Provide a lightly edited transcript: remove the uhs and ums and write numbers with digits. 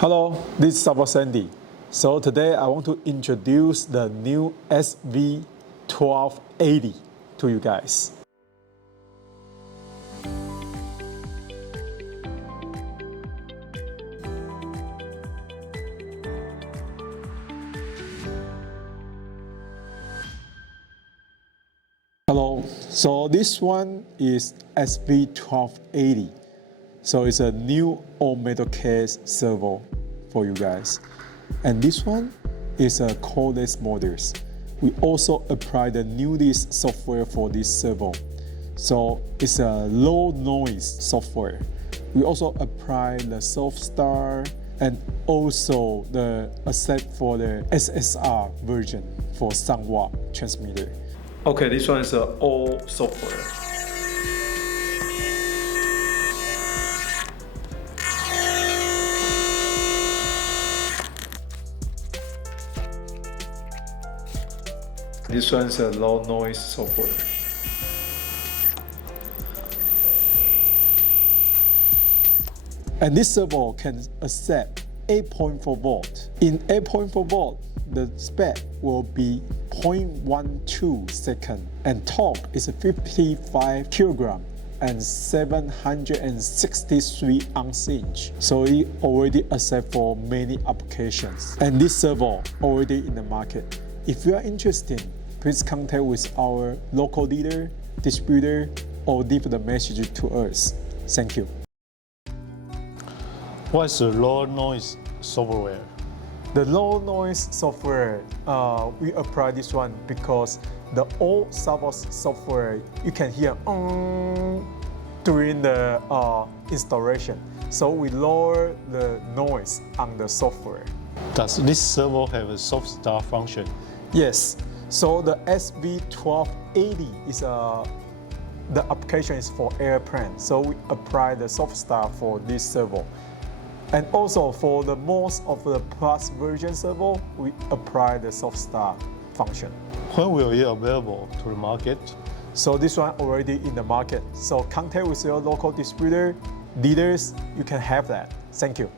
Hello, this is SAVOX Sandy. So today I want to introduce the new SV-1280 to you guys. Hello, so this one is SV-1280. So it's a new all-metal case servo for you guys. And this one is a coreless models. We also apply the newest software for this servo. So it's a low noise software. We also apply the soft start and also the accept for the SSR version for SAVOX transmitter. Okay, this one is all software. This one is a low noise software. And this servo can accept 8.4 volt. In 8.4 volt, the spec will be 0.12 second and torque is 55 kilogram and 763 ounce-inch. So it already accept for many applications. And this servo already in the market. If you are interested, please contact with our local dealer, distributor, or leave the message to us. Thank you. What's the low noise software? The low noise software, we apply this one because the old SAVOX software, you can hear during the installation. So we lower the noise on the software. Does this servo have a soft start function? Yes. So the SV-1280 is the application is for airplane. So we apply the soft start for this servo. And also for the most of the plus version servo, we apply the soft start function. When will it available to the market? So this one already in the market. So contact with your local distributor, dealers, you can have that. Thank you.